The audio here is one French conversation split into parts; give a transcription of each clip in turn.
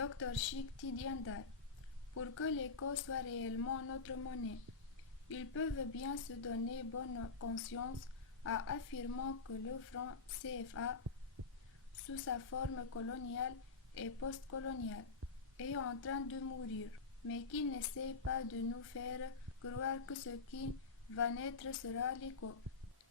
Dr Cheikh Tidiane. Pour que l'éco soit réellement notre monnaie, ils peuvent bien se donner bonne conscience en affirmant que le franc CFA, sous sa forme coloniale et postcoloniale, est en train de mourir, mais qui n'essaie pas de nous faire croire que ce qui va naître sera l'éco.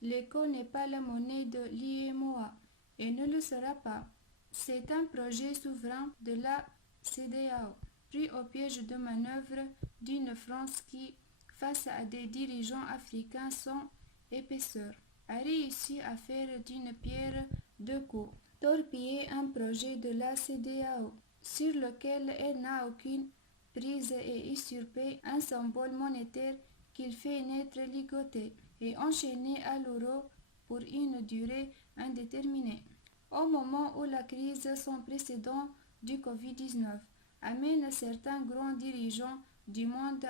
L'éco n'est pas la monnaie de l'IMOA et ne le sera pas. C'est un projet souverain de la CEDEAO, pris au piège de manœuvre d'une France qui, face à des dirigeants africains sans épaisseur, a réussi à faire d'une pierre deux coups, torpiller un projet de la CEDEAO sur lequel elle n'a aucune prise et usurper un symbole monétaire qu'il fait naître ligoté et enchaîné à l'euro pour une durée indéterminée. Au moment où la crise sans précédent du Covid-19 amène certains grands dirigeants du monde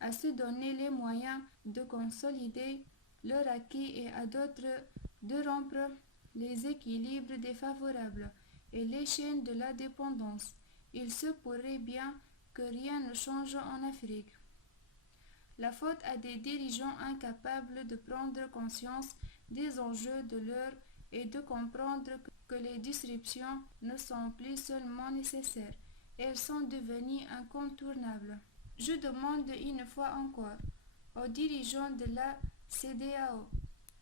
à se donner les moyens de consolider leur acquis et à d'autres de rompre les équilibres défavorables et les chaînes de la dépendance, il se pourrait bien que rien ne change en Afrique. La faute à des dirigeants incapables de prendre conscience des enjeux de l'heure et de comprendre que les disruptions ne sont plus seulement nécessaires, elles sont devenues incontournables. Je demande une fois encore aux dirigeants de la CEDEAO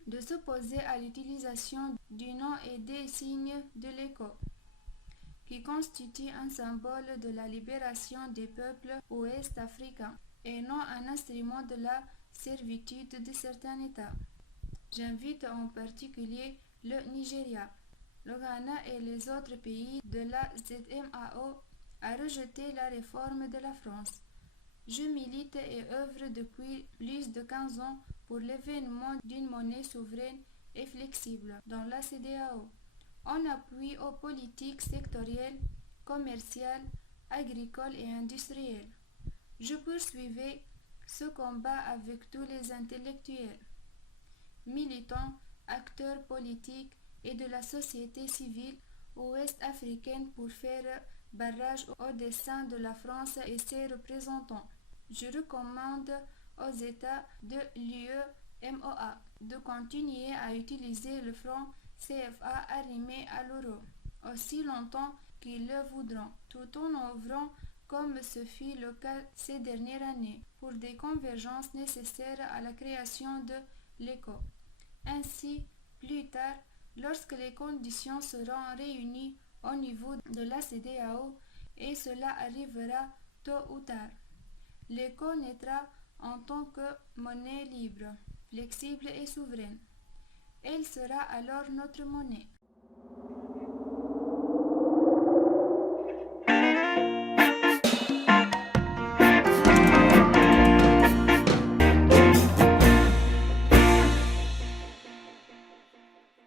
de s'opposer à l'utilisation du nom et des signes de l'éco, qui constitue un symbole de la libération des peuples ouest-africains et non un instrument de la servitude de certains États. J'invite en particulier le Nigeria, le Ghana et les autres pays de la ZMAO à rejeter la réforme de la France. Je milite et œuvre depuis plus de 15 ans pour l'avènement d'une monnaie souveraine et flexible dans la CEDEAO, en appui aux politiques sectorielles, commerciales, agricoles et industrielles. Je poursuivrai ce combat avec tous les intellectuels, militants, acteurs politiques et de la société civile ouest-africaine pour faire barrage au dessein de la France et ses représentants. Je recommande aux États de l'UEMOA de continuer à utiliser le franc CFA arrimé à l'euro aussi longtemps qu'ils le voudront, tout en œuvrant comme ce fut le cas ces dernières années, pour des convergences nécessaires à la création de l'éco. Ainsi, plus tard, lorsque les conditions seront réunies au niveau de la CEDEAO, et cela arrivera tôt ou tard, l'éco naîtra en tant que monnaie libre, flexible et souveraine. Elle sera alors notre monnaie.